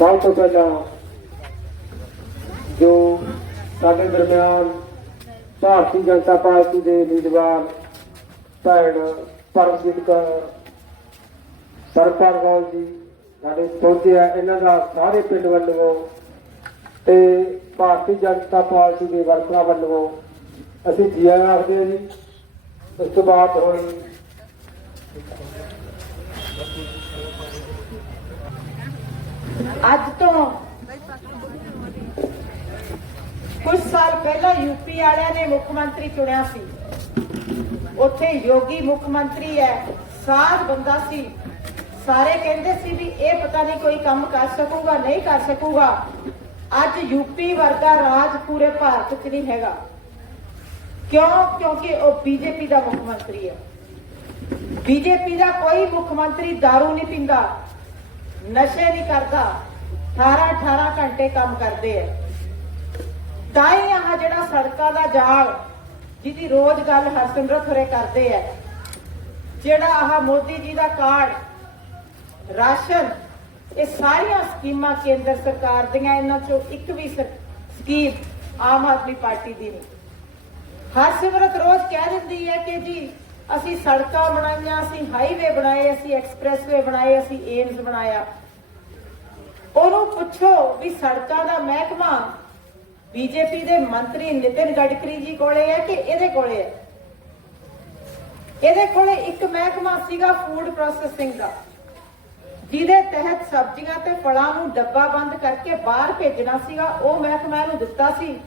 ਸਭ ਤੋਂ ਪਹਿਲਾਂ ਜੋ ਸਾਡੇ ਦਰਮਿਆਨ ਭਾਰਤੀ ਜਨਤਾ ਪਾਰਟੀ ਦੇ ਉਮੀਦਵਾਰ ਭੈਣ ਪਰਮਜੀਤ ਕੌਰ ਸਰਕਾਰਵਾਲ ਜੀ ਸਾਡੇ ਪਹੁੰਚੇ ਆ, ਇਹਨਾਂ ਦਾ ਸਾਰੇ ਪਿੰਡ ਵੱਲੋਂ ਤੇ ਭਾਰਤੀ ਜਨਤਾ ਪਾਰਟੀ ਦੇ ਵਰਕਰਾਂ ਵੱਲੋਂ ਅਸੀਂ ਜੀ ਆਇਆਂ ਆਖਦੇ ਹਾਂ ਜੀ। ਉਸ ਤੋਂ ਬਾਅਦ ਹੁਣ ਅੱਜ ਤੋਂ ਕੁਝ ਸਾਲ ਪਹਿਲਾਂ ਯੂਪੀ ਵਾਲਿਆਂ ਨੇ ਮੁੱਖ ਮੰਤਰੀ ਚੁਣਿਆ ਸੀ। ਉੱਥੇ ਯੋਗੀ ਮੁੱਖ ਮੰਤਰੀ ਹੈ, ਸਾਧ ਬੰਦਾ ਸੀ। ਸਾਰੇ ਕਹਿੰਦੇ ਸੀ ਵੀ ਇਹ ਪਤਾ ਨਹੀਂ ਕੋਈ ਕੰਮ ਕਰ ਸਕੂਗਾ, ਨਹੀਂ ਕਰ ਸਕੂਗਾ। ਅੱਜ ਯੂਪੀ ਵਰਗਾ ਰਾਜ ਪੂਰੇ ਭਾਰਤ 'ਚ ਨਹੀਂ ਹੈਗਾ। ਕਿਉਂ? ਕਿਉਂਕਿ ਉਹ ਬੀਜੇਪੀ ਦਾ ਮੁੱਖ ਮੰਤਰੀ ਹੈ। ਬੀਜੇਪੀ ਦਾ ਕੋਈ ਮੁੱਖ ਮੰਤਰੀ दारू ਨਹੀਂ ਪੀਂਦਾ। ਨਸ਼ੇ ਨਹੀਂ ਕਰਦਾ 18 18 ਘੰਟੇ ਕੰਮ ਕਰਦੇ ਐ ਤਾਂ ਹੀ ਆਹ ਜਿਹੜਾ ਸੜਕਾਂ ਦਾ ਜਾਲ, ਜਿਹਦੀ ਰੋਜ਼ ਗੱਲ ਹਰਸਿਮਰਤ ਹੋਰੇ ਕਰਦੇ ਐ ਜਿਹੜਾ ਆਹ ਮੋਦੀ ਜੀ ਦਾ ਕਾਰਡ, ਰਾਸ਼ਨ, ਇਹ ਸਾਰੀਆਂ ਸਕੀਮਾਂ ਕੇਂਦਰ ਸਰਕਾਰ ਦੀਆਂ, ਇਹਨਾਂ ਚੋਂ ਇੱਕ ਵੀ ਸਕੀਮ ਆਮ ਆਦਮੀ ਪਾਰਟੀ ਦੀ ਨਹੀਂ। ਹਰਸਿਮਰਤ ਰੋਜ਼ ਕਹਿ ਦਿੰਦੀ ਹੈ ਕਿ ਜੀ ਅਸੀਂ ਸੜਕਾਂ ਬਣਾਈਆਂ, ਅਸੀਂ ਹਾਈਵੇ ਬਣਾਏ, ਅਸੀਂ ਐਕਸਪ੍ਰੈਸਵੇ ਬਣਾਏ, ਅਸੀਂ ਏਮਸ ਬਣਾਇਆ। ਉਹਨੂੰ ਪੁੱਛੋ ਵੀ ਸੜਕਾਂ ਦਾ ਮਹਿਕਮਾ ਬੀਜੇਪੀ ਦੇ ਮੰਤਰੀ ਨਿਤਿਨ ਗਡਕਰੀ ਜੀ ਕੋਲੇ ਹੈ ਕਿ ਇਹਦੇ ਕੋਲੇ ਹੈ? ਇਹਦੇ ਕੋਲੇ ਇੱਕ ਮਹਿਕਮਾ ਸੀਗਾ ਫੂਡ ਪ੍ਰੋਸੈਸਿੰਗ ਦਾ, ਜਿਹਦੇ ਤਹਿਤ ਸਬਜ਼ੀਆਂ ਤੇ ਫਲਾਂ ਨੂੰ ਡੱਬਾ ਬੰਦ ਕਰਕੇ ਬਾਹਰ ਭੇਜਣਾ ਸੀਗਾ। ਉਹ ਮਹਿਕਮਾ ਨੂੰ ਦਿੱਤਾ ਸੀ।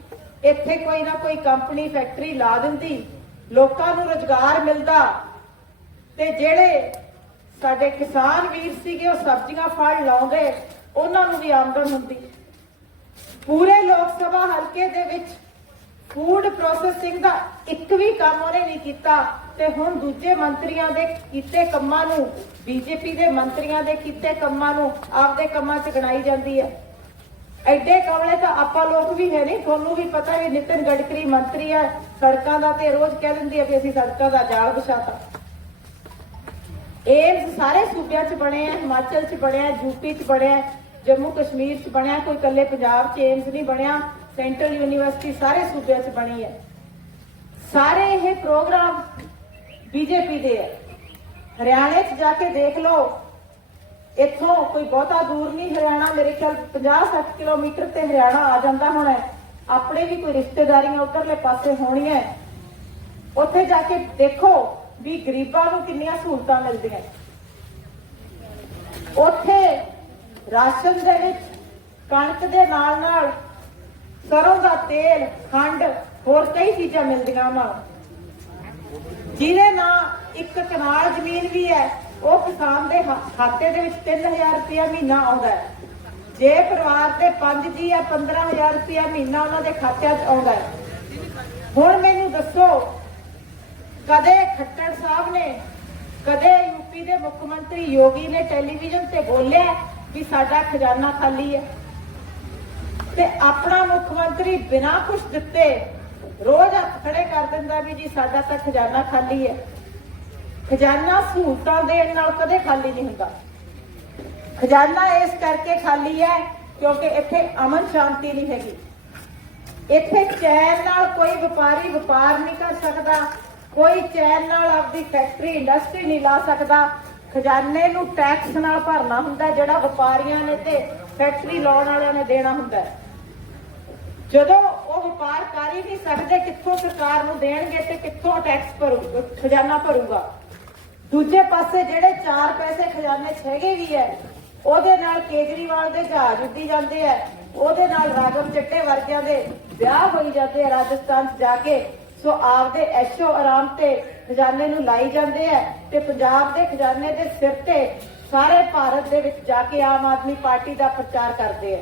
ਇੱਥੇ ਕੋਈ ਨਾ ਕੋਈ ਕੰਪਨੀ ਫੈਕਟਰੀ ਲਾ ਦਿੰਦੀ। ਲੋਕਾਂ ਨੂੰ ਰੋਜ਼ਗਾਰ ਮਿਲਦਾ। ਤੇ ਜਿਹੜੇ ਸਾਡੇ ਕਿਸਾਨ ਵੀਰ ਸੀਗੇ, ਉਹ ਸਬਜ਼ੀਆਂ ਫਲ ਲਾਉਂਦੇ, ਉਹਨਾਂ ਨੂੰ ਵੀ ਆਮਦਨ ਹੁੰਦੀ। ਪੂਰੇ ਲੋਕ ਸਭਾ ਹਲਕੇ ਦੇ ਵਿੱਚ ਫੂਡ ਪ੍ਰੋਸੈਸਿੰਗ ਦਾ ਇੱਕ ਵੀ ਕੰਮ ਉਹਨੇ ਨਹੀਂ ਕੀਤਾ। ਤੇ ਹੁਣ ਦੂਜੇ ਮੰਤਰੀਆਂ ਦੇ ਕੀਤੇ ਕੰਮਾਂ ਨੂੰ, ਬੀਜੇਪੀ ਦੇ ਮੰਤਰੀਆਂ ਦੇ ਕੀਤੇ ਕੰਮਾਂ ਨੂੰ ਆਪਦੇ ਕੰਮਾਂ 'ਚ ਗਣਾਈ ਜਾਂਦੀ ਹੈ। ਐਡੇ ਕਮਲੇ ਤਾਂ ਆਪਾਂ ਲੋਕ ਵੀ ਹੈ ਨਹੀਂ। ਤੁਹਾਨੂੰ ਵੀ ਪਤਾ ਵੀ ਨਿਤਿਨ ਗਡਕਰੀ ਮੰਤਰੀ ਹੈ, ਸੜਕਾਂ ਦਾ ਤੇ ਰੋਜ਼ ਕਹਿ ਦਿੰਦੀ ਹੈ ਵੀ ਅਸੀਂ ਸੜਕਾਂ ਦਾ ਜਾਲ ਵਿਛਾਤਾ। ਏਮਸ ਸਾਰੇ ਸੂਬਿਆਂ 'ਚ ਬਣੇ ਆ ਹਿਮਾਚਲ 'ਚ ਬਣਿਆ ਯੂਪੀ 'ਚ ਬਣਿਆ ਜੰਮੂ ਕਸ਼ਮੀਰ 'ਚ ਬਣਿਆ ਕੋਈ ਇਕੱਲੇ ਪੰਜਾਬ 'ਚ ਏਮਸ ਨਹੀਂ ਬਣਿਆ, ਸੈਂਟਰਲ ਯੂਨੀਵਰਸਿਟੀ ਸਾਰੇ ਸੂਬਿਆਂ 'ਚ ਬਣੀ ਹੈ। ਸਾਰੇ ਇਹ ਪ੍ਰੋਗਰਾਮ ਬੀਜੇਪੀ ਦੇ ਹੈ। ਹਰਿਆਣੇ 'ਚ ਜਾ ਕੇ ਦੇਖ ਲਓ ਇੱਥੋਂ ਕੋਈ ਬਹੁਤਾ ਦੂਰ ਨਹੀਂ, ਹਰਿਆਣਾ ਮੇਰੇ ਖਿਆਲ 50-60 ਕਿਲੋਮੀਟਰ ਤੇ ਹਰਿਆਣਾ ਆ ਜਾਂਦਾ ਹੋਣਾ ਆਪਣੇ ਵੀ ਕੋਈ ਰਿਸ਼ਤੇਦਾਰੀਆਂ ਉਧਰਲੇ ਪਾਸੇ ਹੋਣੀਆਂ ਉੱਥੇ ਜਾ ਕੇ ਦੇਖੋ ਵੀ ਗਰੀਬਾਂ ਨੂੰ ਕਿੰਨੀਆਂ ਸਹੂਲਤਾਂ ਮਿਲਦੀਆਂ ਉੱਥੇ ਰਾਸ਼ਨ ਦੇ ਵਿੱਚ, ਕਣਕ ਦੇ ਨਾਲ ਨਾਲ ਸਰੋਂ ਦਾ ਤੇਲ, ਖੰਡ, ਹੋਰ ਕਈ ਚੀਜ਼ਾਂ ਮਿਲਦੀਆਂ ਵਾ। ਜਿਹਦੇ ਨਾਲ ਇੱਕ ਕਨਾਲ ਜ਼ਮੀਨ ਵੀ ਹੈ। ਉਹ ਕਿਸਾਨ ਦੇ ਖਾਤੇ ਦੇ ਵਿੱਚ 3000 ਰੁਪਇਆ ਮਹੀਨਾ ਆਉਂਦਾ ਹੈ। ਜੇ ਪਰਿਵਾਰ ਦੇ 5 ਜੀ ਆ 15000 ਰੁਪਇਆ ਮਹੀਨਾ ਉਹਨਾਂ ਦੇ ਖਾਤਿਆਂ 'ਚ ਆਉਂਦਾ ਹੈ। ਹੁਣ ਮੈਨੂੰ ਦੱਸੋ, ਕਦੇ ਖੱਟੜ ਸਾਹਿਬ ਨੇ, ਕਦੇ ਯੂਪੀ ਦੇ ਮੁੱਖ ਮੰਤਰੀ ਯੋਗੀ ਨੇ ਟੈਲੀਵਿਜ਼ਨ ਤੇ ਬੋਲਿਆ ਵੀ ਸਾਡਾ ਖਜ਼ਾਨਾ ਖਾਲੀ ਹੈ? ਤੇ ਆਪਣਾ ਮੁੱਖ ਮੰਤਰੀ ਬਿਨਾਂ ਕੁਝ ਦਿੱਤੇ ਰੋਜ਼ ਹੱਥ ਖੜੇ ਕਰ ਦਿੰਦਾ ਵੀ ਜੀ ਸਾਡਾ ਤਾਂ ਖਜ਼ਾਨਾ ਖਾਲੀ ਹੈ। ਖਜ਼ਾਨਾ ਸਹੂਲਤਾਂ ਦੇਣ ਨਾਲ ਕਦੇ ਖਾਲੀ ਨਹੀਂ ਹੁੰਦਾ। ਖਜ਼ਾਨਾ ਇਸ ਕਰਕੇ ਖਾਲੀ ਹੈ ਕਿਉਂਕਿ ਇੱਥੇ ਅਮਨ ਸ਼ਾਂਤੀ ਨਹੀਂ ਹੈਗੀ। ਇੱਥੇ ਚੈਨ ਨਾਲ ਕੋਈ ਵਪਾਰੀ ਵਪਾਰ ਨਹੀਂ ਕਰ ਸਕਦਾ, ਕੋਈ ਚੈਨ ਨਾਲ ਆਪਦੀ ਫੈਕਟਰੀ ਇੰਡਸਟਰੀ ਨਹੀਂ ਲਾ ਸਕਦਾ। ਖਜ਼ਾਨੇ ਨੂੰ ਟੈਕਸ ਨਾਲ ਭਰਨਾ ਹੁੰਦਾ, ਜਿਹੜਾ ਵਪਾਰੀਆਂ ਨੇ ਤੇ ਫੈਕਟਰੀ ਲਾਉਣ ਵਾਲਿਆਂ ਨੇ ਦੇਣਾ ਹੁੰਦਾ। ਹੈ। ਜਦੋਂ ਉਹ ਵਪਾਰ ਕਰ ਹੀ ਨਹੀਂ ਸਕਦੇ, ਕਿੱਥੋਂ ਸਰਕਾਰ ਨੂੰ ਦੇਣਗੇ ਤੇ ਕਿੱਥੋਂ ਟੈਕਸ ਭਰੂ, ਖਜ਼ਾਨਾ ਭਰੂਗਾ। ਦੂਜੇ ਪਾਸੇ ਜਿਹੜੇ ਚਾਰ ਪੈਸੇ ਖਜ਼ਾਨੇ 'ਚ ਹੈਗੇ ਵੀ ਹੈ, ਉਹਦੇ ਨਾਲ ਕੇਜਰੀਵਾਲ ਦੇ ਜਹਾਜ਼ ਉੱਡੀ ਜਾਂਦੇ ਆ ਉਹਦੇ ਨਾਲ ਰਾਗਵ ਚੱਟੇ ਵਰਗਿਆਂ ਦੇ ਵਿਆਹ ਹੋਈ ਜਾਂਦੇ ਆ ਰਾਜਸਥਾਨ 'ਚ ਜਾ ਕੇ। ਸੋ ਆਪਦੇ ਐਸ਼ੋ ਆਰਾਮ ਤੇ ਖਜ਼ਾਨੇ ਨੂੰ ਲਾਈ ਜਾਂਦੇ ਆ ਤੇ ਪੰਜਾਬ ਦੇ ਖਜ਼ਾਨੇ ਦੇ ਸਿਰ ਤੇ ਸਾਰੇ ਭਾਰਤ ਦੇ ਵਿੱਚ ਜਾ ਕੇ ਆਮ ਆਦਮੀ ਪਾਰਟੀ ਦਾ ਪ੍ਰਚਾਰ ਕਰਦੇ ਆ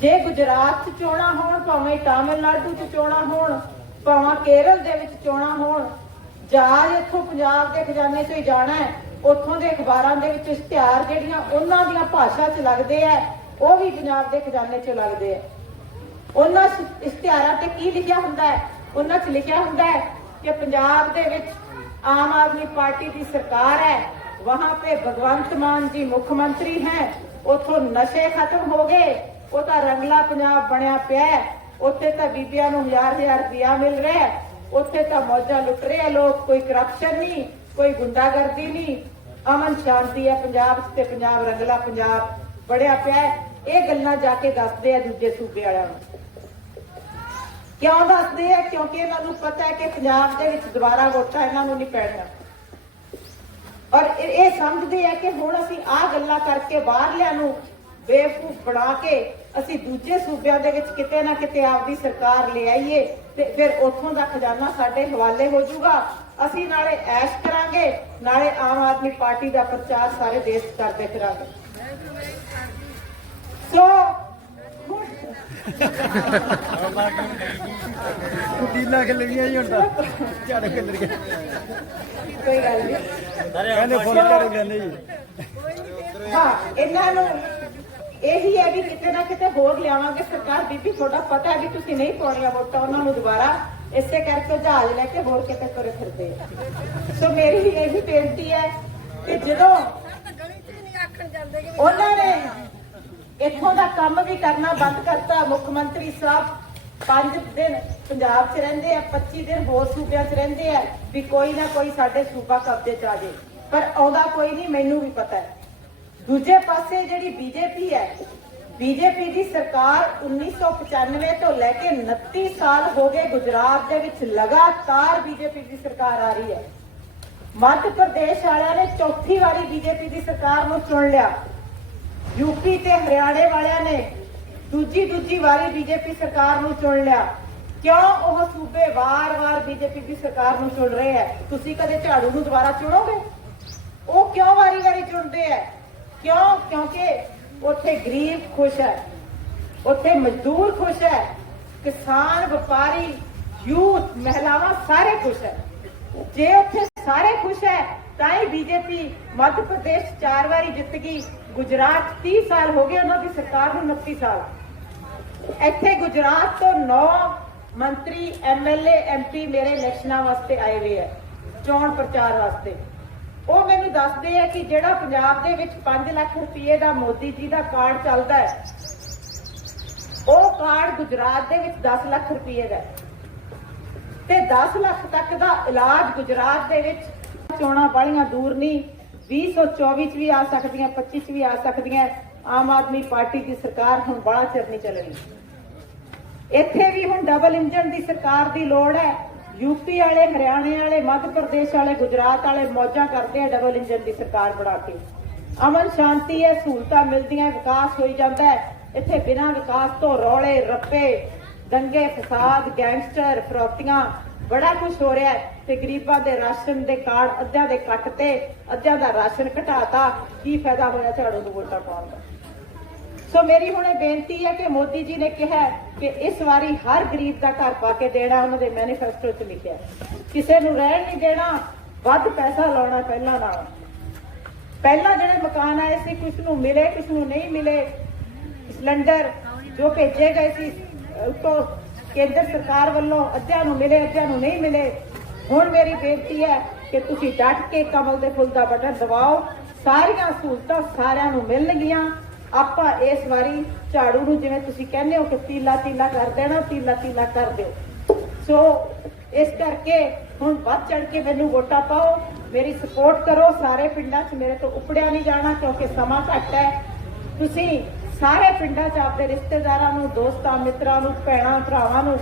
ਜੇ ਗੁਜਰਾਤ 'ਚ ਚੋਣਾਂ ਹੋਣ, ਭਾਵੇਂ ਤਾਮਿਲਨਾਡੂ 'ਚ ਚੋਣਾਂ ਹੋਣ, ਭਾਵੇਂ ਕੇਰਲ ਦੇ ਵਿੱਚ ਚੋਣਾਂ ਹੋਣ ਜਹਾਜ਼ ਇੱਥੋਂ ਪੰਜਾਬ ਦੇ ਖਜ਼ਾਨੇ 'ਚੋਂ ਹੀ ਜਾਣਾ ਹੈ ਉੱਥੋਂ ਦੇ ਅਖਬਾਰਾਂ ਦੇ ਵਿੱਚ ਇਸ਼ਤਿਹਾਰ ਜਿਹੜੀਆਂ ਉਹਨਾਂ ਦੀਆਂ ਭਾਸ਼ਾ 'ਚ ਲੱਗਦੇ ਆ ਉਹ ਵੀ ਪੰਜਾਬ ਦੇ ਖਜ਼ਾਨੇ 'ਚੋਂ ਲੱਗਦੇ ਆ ਉਹਨਾਂ ਸ- ਇਸ਼ਤਿਹਾਰਾਂ ਤੇ ਕੀ ਲਿਖਿਆ ਹੁੰਦਾ ਹੈ ਉਹਨਾਂ 'ਚ ਲਿਖਿਆ ਹੁੰਦਾ ਹੈ ਕਿ ਪੰਜਾਬ ਦੇ ਵਿੱਚ ਆਮ ਆਦਮੀ ਪਾਰਟੀ ਦੀ ਸਰਕਾਰ ਹੈ वहां पे भगवंत मान जी मुख्यमंत्री हैं ਉਥੋਂ ਨਸ਼ੇ ਖਤਮ ਹੋ ਗਏ ਉਹ ਤਾਂ ਰੰਗਲਾ ਪੰਜਾਬ ਬਣਿਆ ਪਿਆ ਹੈ। ਉੱਥੇ ਤਾਂ ਬੀਬੀਆਂ ਨੂੰ ਹਜ਼ਾਰ ਹਜ਼ਾਰ ਰੁਪਇਆ ਮਿਲ ਰਿਹਾ ਹੈ। ਉੱਥੇ ਤਾਂ ਮੌਜਾਂ ਲੁੱਟ ਰਹੇ ਆ ਲੋਕ, ਕੋਈ ਕਰਪਸ਼ਨ ਨਹੀਂ, ਕੋਈ ਗੁੰਡਾਗਰਦੀ ਨਹੀਂ। ਅਮਨ ਸ਼ਾਂਤੀ ਹੈ ਪੰਜਾਬ 'ਚ ਤੇ ਪੰਜਾਬ ਰੰਗਲਾ, ਪੰਜਾਬ ਬੜਿਆ ਪਿਆ ਇਹ ਗੱਲਾਂ ਜਾ ਕੇ ਦੱਸਦੇ ਆ ਦੂਜੇ ਸੂਬੇ ਵਾਲਿਆਂ ਨੂੰ। ਕਿਉਂ ਦੱਸਦੇ ਆ? ਕਿਉਂਕਿ ਇਹਨਾਂ ਨੂੰ ਪਤਾ ਹੈ ਕਿ ਪੰਜਾਬ ਦੇ ਵਿੱਚ ਦੁਬਾਰਾ ਵੋਟਾਂ ਇਹਨਾਂ ਨੂੰ ਨਹੀਂ ਪੈਣੀਆਂ। ਔਰ ਇਹ ਇਹ ਸਮਝਦੇ ਆ ਕਿ ਹੁਣ ਅਸੀਂ ਆਹ ਗੱਲਾਂ ਕਰਕੇ ਬਾਹਰਲਿਆਂ ਨੂੰ ਬੇਵਕੂਫ ਬਣਾ ਕੇ ਅਸੀਂ ਦੂਜੇ ਸੂਬਿਆਂ ਦੇ ਵਿੱਚ ਕਿਤੇ ਨਾ ਕਿਤੇ ਆਪਦੀ ਸਰਕਾਰ ਲੈ ਆਈਏ ਤੇ ਫਿਰ ਉੱਥੋਂ ਦਾ ਖਜ਼ਾਨਾ ਸਾਡੇ ਹਵਾਲੇ ਹੋ ਜਾਊਗਾ। ਅਸੀਂ ਨਾਲੇ ਐਸ਼ ਕਰਾਂਗੇ ਨਾਲੇ ਆਮ ਆਦਮੀ ਪਾਰਟੀ ਦਾ ਪ੍ਰਚਾਰ ਸਾਰੇ ਦੇਸ਼ ਕਰਦੇ ਫਿਰਾਂਗੇ। ਸੋ ਕੁੱਤੀਲਾ ਖਿਲ ਗਈਆਂ ਜੀ ਹੁਣ ਤਾਂ ਝਾੜ ਖਿਲ ਗਿਆ ਕੋਈ ਗੱਲ ਨਹੀਂ ਕਹਿੰਦੇ ਫੁੱਲ ਝਾੜੂ ਜੀ। ਹਾਂ ਇਹਨਾਂ ਨੂੰ ਇਹੀ ਹੈ ਵੀ ਕਿਤੇ ਨਾ ਕਿਤੇ ਹੋਰ ਲਿਆਵਾਂਗੇ ਸਰਕਾਰ। ਬੀਬੀ, ਤੁਹਾਡਾ ਪਤਾ ਹੈ ਵੀ ਤੁਸੀਂ ਨਹੀਂ ਪਾਉਣੀਆਂ ਵੋਟਾਂ, ਉਹਨਾਂ ਨੂੰ ਦੁਬਾਰਾ ਇਸੇ ਕਰਕੇ ਜਹਾਜ਼ ਲੈ ਕੇ ਹੋਰ ਕਿਤੇ ਤੁਰੇ ਫਿਰਦੇ ਸੋ ਮੇਰੀ ਇਹੀ ਬੇਨਤੀ ਹੈ ਕਿ ਜਦੋਂ ਉਹਨਾਂ ਨੇ ਇੱਥੋਂ ਦਾ ਕੰਮ ਵੀ ਕਰਨਾ ਬੰਦ ਕਰਤਾ, ਮੁੱਖ ਮੰਤਰੀ ਸਾਹਿਬ 5 ਦਿਨ ਪੰਜਾਬ 'ਚ ਰਹਿੰਦੇ ਆ 25 ਦਿਨ ਹੋਰ ਸੂਬਿਆਂ 'ਚ ਰਹਿੰਦੇ ਆ, ਵੀ ਕੋਈ ਨਾ ਕੋਈ ਸਾਡੇ ਸੂਬਾ ਕਬਜ਼ੇ 'ਚ ਆ ਜੇ। ਪਰ ਆਉਂਦਾ ਕੋਈ ਨਹੀਂ, ਮੈਨੂੰ ਵੀ ਪਤਾ ਹੈ। ਦੂਜੇ ਪਾਸੇ ਜਿਹੜੀ ਬੀਜੇਪੀ ਹੈ ਬੀਜੇਪੀ ਦੀ ਸਰਕਾਰ 1995 ਤੋਂ ਲੈ ਕੇ 29 ਸਾਲ ਹੋ ਗਏ ਗੁਜਰਾਤ ਦੇ ਵਿੱਚ ਲਗਾਤਾਰ ਬੀਜੇਪੀ ਦੀ ਸਰਕਾਰ ਆ ਰਹੀ ਹੈ। ਮੱਧ ਪ੍ਰਦੇਸ਼ ਵਾਲਿਆਂ ਨੇ ਚੌਥੀ ਵਾਰੀ ਬੀਜੇਪੀ ਦੀ ਸਰਕਾਰ ਨੂੰ ਚੁਣ ਲਿਆ। ਯੂਪੀ ਤੇ ਹਰਿਆਣੇ ਵਾਲਿਆਂ ਨੇ ਦੂਜੀ ਦੂਜੀ ਵਾਰੀ ਬੀਜੇਪੀ ਸਰਕਾਰ ਨੂੰ ਚੁਣ ਲਿਆ। ਕਿਉਂ ਉਹ ਸੂਬੇ ਵਾਰ-ਵਾਰ ਬੀਜੇਪੀ ਦੀ ਸਰਕਾਰ ਨੂੰ ਚੁਣ ਰਹੇ ਹੈ? ਤੁਸੀਂ ਕਦੇ ਝਾੜੂ ਨੂੰ ਦੁਬਾਰਾ ਚੁਣੋਗੇ? ਉਹ ਕਿਉਂ ਵਾਰੀ-ਵਾਰੀ ਚੁਣਦੇ ਹੈ? ਕਿਉਂ? ਕਿਉਂਕਿ ਉੱਥੇ ਗਰੀਬ ਖੁਸ਼ ਹੈ। ਉੱਥੇ ਮਜ਼ਦੂਰ ਖੁਸ਼ ਹੈ। ਕਿਸਾਨ, ਵਪਾਰੀ, ਯੂਥ, ਮਹਿਲਾਵਾਂ ਸਾਰੇ ਖੁਸ਼ ਹੈ। ਜੇ ਉੱਥੇ ਸਾਰੇ ਖੁਸ਼ ਹੈ, ਤਾਂ ਹੀ ਬੀਜੇਪੀ ਮੱਧ ਪ੍ਰਦੇਸ਼ ਚਾਰ ਵਾਰੀ ਜਿੱਤ ਗਈ। ਗੁਜਰਾਤ 30 ਸਾਲ ਹੋ ਗਏ ਉਹਨਾਂ ਦੀ ਸਰਕਾਰ ਨੂੰ 29 ਸਾਲ। ਇੱਥੇ ਗੁਜਰਾਤ ਤੋਂ 9 ਮੰਤਰੀ ਐਮਐਲਏ ਐਮਪੀ ਮੇਰੇ ਇਲੈਕਸ਼ਨਾਂ ਵਾਸਤੇ ਆਏ ਹੋਏ ਹੈ। ਚੋਣ ਪ੍ਰਚਾਰ ਵਾਸਤੇ। ਉਹ ਮੈਨੂੰ ਦੱਸਦੇ ਆ ਕਿ ਜਿਹੜਾ ਪੰਜਾਬ ਦੇ ਵਿੱਚ 5 ਲੱਖ ਰੁਪਏ ਦਾ ਮੋਦੀ ਜੀ ਦਾ ਕਾਰਡ ਚੱਲਦਾ ਹੈ, ਉਹ ਕਾਰਡ ਗੁਜਰਾਤ ਦੇ ਵਿੱਚ 10 ਲੱਖ ਰੁਪਏ ਦਾ ਤੇ 10 ਲੱਖ ਤੱਕ ਦਾ ਇਲਾਜ ਗੁਜਰਾਤ ਦੇ ਵਿੱਚ ਚੋਣਾਂ ਬਾਲੀਆਂ ਦੂਰ ਨਹੀਂ 2024 ਚ ਵੀ ਆ ਸਕਦੀਆਂ 25 ਚ ਵੀ ਆ ਸਕਦੀਆਂ, ਆਮ ਆਦਮੀ ਪਾਰਟੀ ਦੀ ਸਰਕਾਰ ਹੁਣ ਬੜਾ ਚਿਰ ਨਹੀਂ ਚੱਲਣੀ। ਇੱਥੇ ਵੀ ਹੁਣ ਡਬਲ ਇੰਜਨ ਦੀ ਸਰਕਾਰ ਦੀ ਲੋੜ ਹੈ। ਯੂਪੀ ਵਾਲੇ, ਹਰਿਆਣੇ ਵਾਲੇ, ਮੱਧ ਪ੍ਰਦੇਸ਼ ਵਾਲੇ, ਗੁਜਰਾਤ ਵਾਲੇ ਮੌਜਾਂ ਕਰਦੇ ਆ ਡਬਲ ਇੰਜਨ ਦੀ ਸਰਕਾਰ ਬਣਾ ਕੇ। ਅਮਨ ਸ਼ਾਂਤੀ ਹੈ, ਸਹੂਲਤਾਂ ਮਿਲਦੀਆਂ, ਵਿਕਾਸ ਹੋਈ ਜਾਂਦਾ ਹੈ। ਇੱਥੇ ਬਿਨਾਂ ਵਿਕਾਸ ਤੋਂ ਰੌਲੇ, ਰੱਪੇ, ਦੰਗੇ, ਫਸਾਦ, ਗੈਂਗਸਟਰ, ਫਰੋਤੀਆਂ, ਬੜਾ ਕੁਝ ਹੋ ਰਿਹਾ ਤੇ ਗਰੀਬਾਂ ਦੇ ਰਾਸ਼ਨ ਦੇ ਕਾਰਡ ਅੱਧਿਆਂ ਦੇ ਕੱਟ ਤੇ, ਅੱਧਿਆਂ ਦਾ ਰਾਸ਼ਨ ਘਟਾਤਾ ਕੀ ਫਾਇਦਾ ਹੋਇਆ ਝਾੜੂ ਨੂੰ ਵੋਟਾਂ ਪਾਉਣ ਦਾ? ਸੋ ਮੇਰੀ ਹੁਣ ਇਹ ਬੇਨਤੀ ਹੈ ਕਿ ਮੋਦੀ ਜੀ ਨੇ ਕਿਹਾ ਕਿ ਇਸ ਵਾਰੀ ਹਰ ਗਰੀਬ ਦਾ ਘਰ ਪਾ ਕੇ ਦੇਣਾ, ਉਹਨਾਂ ਦੇ ਮੈਨੀਫੈਸਟੋ 'ਚ ਲਿਖਿਆ ਕਿਸੇ ਨੂੰ ਰਹਿਣ ਨਹੀਂ ਦੇਣਾ, ਵੱਧ ਪੈਸਾ ਲਾਉਣਾ ਪਹਿਲਾਂ ਨਾਲ। ਪਹਿਲਾਂ ਜਿਹੜੇ ਮਕਾਨ ਆਏ ਸੀ ਕੁਝ ਨੂੰ ਮਿਲੇ ਕੁਝ ਨੂੰ ਨਹੀਂ ਮਿਲੇ। ਸਿਲੰਡਰ ਜੋ ਭੇਜੇ ਗਏ ਸੀ, ਉਤੋਂ ਕੇਂਦਰ ਸਰਕਾਰ ਵੱਲੋਂ ਅੱਧਿਆਂ ਨੂੰ ਮਿਲੇ, ਅੱਧਿਆਂ ਨੂੰ ਨਹੀਂ ਮਿਲੇ। ਹੁਣ ਮੇਰੀ ਬੇਨਤੀ ਹੈ ਕਿ ਤੁਸੀਂ ਡਟ ਕੇ ਕਮਲ ਦੇ ਫੁੱਲ ਦਾ ਬਟਨ ਦਬਾਓ। ਸਾਰੀਆਂ ਸਹੂਲਤਾਂ ਸਾਰਿਆਂ ਨੂੰ ਮਿਲਣਗੀਆਂ। ਆਪਾਂ ਇਸ ਵਾਰੀ ਝਾੜੂ ਨੂੰ ਜਿਵੇਂ ਤੁਸੀਂ ਕਹਿੰਦੇ ਹੋ ਕਿ ਤੀਲਾ ਤੀਲਾ ਕਰ ਦੇਣਾ ਤੀਲਾ ਤੀਲਾ ਕਰ ਦਿਓ। ਸੋ ਇਸ ਕਰਕੇ ਹੁਣ ਵੱਧ ਚੜ ਕੇ ਮੈਨੂੰ ਵੋਟਾਂ ਪਾਓ, ਮੇਰੀ ਸਪੋਰਟ ਕਰੋ, ਸਾਰੇ ਪਿੰਡਾਂ 'ਚ ਮੇਰੇ ਤੋਂ ਉਪੜਿਆ ਨਹੀਂ ਜਾਣਾ ਕਿਉਂਕਿ ਸਮਾਂ ਘੱਟ ਹੈ। ਤੁਸੀਂ ਸਾਰੇ ਪਿੰਡਾਂ 'ਚ ਆਪਣੇ ਰਿਸ਼ਤੇਦਾਰਾਂ ਨੂੰ, ਦੋਸਤਾਂ, ਮਿੱਤਰਾਂ ਨੂੰ, ਭੈਣਾਂ, ਭਰਾਵਾਂ ਨੂੰ,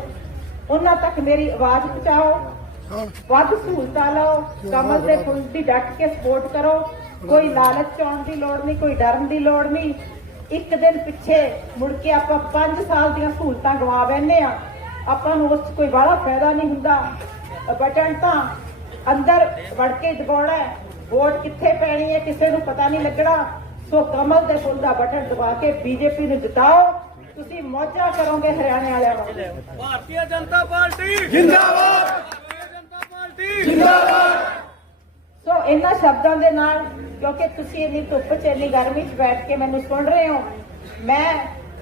ਉਹਨਾਂ ਤੱਕ ਮੇਰੀ ਆਵਾਜ਼ ਪਹੁੰਚਾਓ। ਵੱਧ ਸਹੂਲਤਾਂ ਲਓ ਕਮਲ ਦੇ ਫੁੱਲ ਦੀ ਡੱਟ ਕੇ ਸਪੋਰਟ ਕਰੋ। ਕੋਈ ਲਾਲਚ ਚਾਉਣ ਦੀ ਲੋੜ ਨਹੀਂ, ਕੋਈ ਡਰਨ ਦੀ ਲੋੜ ਨਹੀਂ। ਇੱਕ ਦਿਨ ਪਿੱਛੇ ਮੁੜ ਕੇ ਆਪਾਂ 5 ਸਾਲ ਦੀਆਂ ਸਹੂਲਤਾਂ ਗਵਾ ਬੈਠਨੇ ਆ ਆਪਾਂ ਨੂੰ ਉਸ 'ਚ ਕੋਈ ਬੜਾ ਫਾਇਦਾ ਨਹੀਂ ਹੁੰਦਾ। ਬਟਨ ਤਾਂ ਅੰਦਰ ਵੜ ਕੇ ਦਬਾਉਣਾ ਹੈ। ਵੋਟ ਕਿੱਥੇ ਪੈਣੀ ਹੈ ਕਿਸੇ ਨੂੰ ਪਤਾ ਨਹੀਂ ਲੱਗਣਾ। ਸੋ ਕਮਲ ਦੇ ਫੁੱਲ ਦਾ ਬਟਨ ਦਬਾ ਕੇ ਬੀਜੇਪੀ ਨੂੰ ਜਿਤਾਓ। ਤੁਸੀਂ ਮੌਜਾਂ ਕਰੋਗੇ ਹਰਿਆਣੇ ਵਾਲਿਆਂ ਨੂੰ ਭਾਰਤੀ ਜਨਤਾ ਪਾਰਟੀ। ਜਿੰਦਾਬਾਦ। ਜਨਤਾ ਪਾਰਟੀ। ਸੋ ਇਹਨਾਂ ਸ਼ਬਦਾਂ ਦੇ ਨਾਲ ਕਿਉਂਕਿ ਤੁਸੀਂ ਇੰਨੀ ਧੁੱਪ 'ਚ ਇੰਨੀ ਗਰਮੀ 'ਚ ਬੈਠ ਕੇ ਮੈਨੂੰ ਸੁਣ ਰਹੇ ਹੋ। ਮੈਂ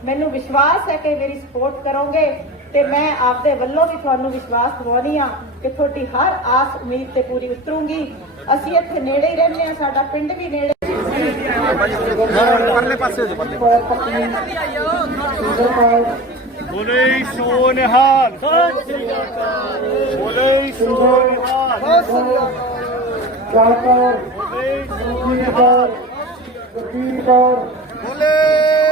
ਮੈਨੂੰ ਵਿਸ਼ਵਾਸ ਹੈ ਕਿ ਮੇਰੀ ਸਪੋਰਟ ਕਰੋਗੇ ਤੇ ਮੈਂ ਆਪਦੇ ਵੱਲੋਂ ਵੀ ਤੁਹਾਨੂੰ ਵਿਸ਼ਵਾਸ ਦਿਵਾਉਣੀ ਆ ਕਿ ਤੁਹਾਡੀ ਹਰ ਆਸ ਉਮੀਦ ਤੇ ਪੂਰੀ ਉਤਰੂਗੀ। ਅਸੀਂ ਇੱਥੇ ਨੇੜੇ ਹੀ ਰਹਿੰਦੇ ਆ ਸਾਡਾ ਪਿੰਡ ਵੀ ਨੇੜੇ ਪਰਲੇ ਪਾਸੇ ਹੋ ਪਰਲੇ ਬੋਲੇ ਸੋ ਨਿਹਾਲ ਬੋਲੇ ਸੋ ਨਿਹਾਲ ਸੁਖੀ ਕੌਰ ਬੋਲੇ